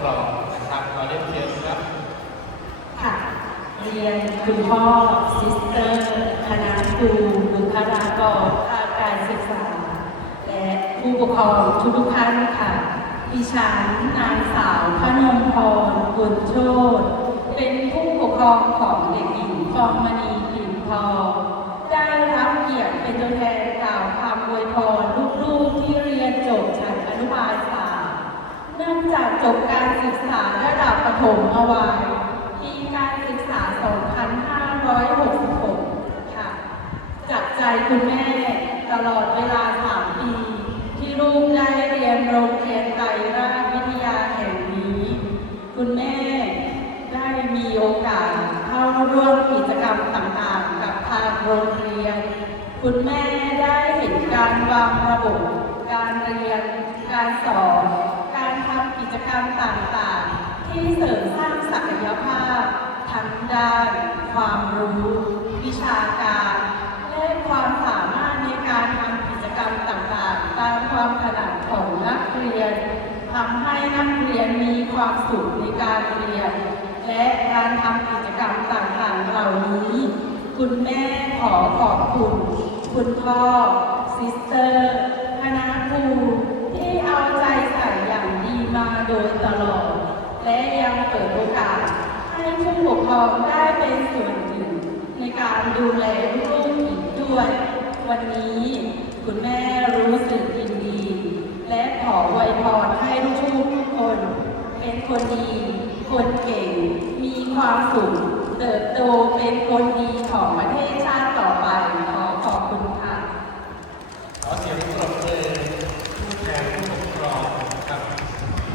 ครองนะครับขอเรียนเชิญครับค่ะ เรียนคุณพ่อซิสเตอร์คณะครูบุคลากรภาคการศึกษา และผู้ปกครองทุกๆท่านค่ะดิฉันนางสาวพนมพรบุญโชตเป็นผู้ปกครองของเด็กหญิงฟองมณีผินทองได้รับเกียรติเป็นตัวแทนกล่าวคำอวยพรลูกๆที่เรียนจบชั้นอนุบาลสาม เนื่อง จากจบการศึกษาระดับประถมเอาไว้ปีการศึกษา 2566 ค่ะ จากใจคุณแม่ตลอดเวลา 3 ปี ที่ลูกได้เรียนโรงเรียนไตรราชวิทยาแห่งนี้ คุณแม่ได้มีโอกาสเข้าร่วมกิจกรรมต่างๆ กับทางโรงเรียน คุณแม่ได้เห็นการวางระบบการเรียนการสอน กิจกรรมต่างๆ ที่เสริมสร้างศักยภาพ ทั้งด้านความรู้ วิชาการ และความสามารถในการทำกิจกรรมต่างๆ ตามความถนัดของนักเรียนทำให้นักเรียนมีความสุขในการเรียน และการทำกิจกรรมต่างๆ เหล่านี้ คุณแม่ขอขอบคุณ คุณพ่อซิสเตอร์ คณะครูที่เอาใจใส่อย่างดีมา โดยตลอด และยังเปิดโอกาสให้ผู้ปกครองได้เป็นส่วนหนึ่งในการดูแลลูกอีกด้วย วันนี้คุณแม่รู้สึกยินดี และขอไวพรให้ลูกๆทุกคน เป็นคนดี คนเก่ง มีความสุขเติบโตเป็นคนดีของประเทศชาติ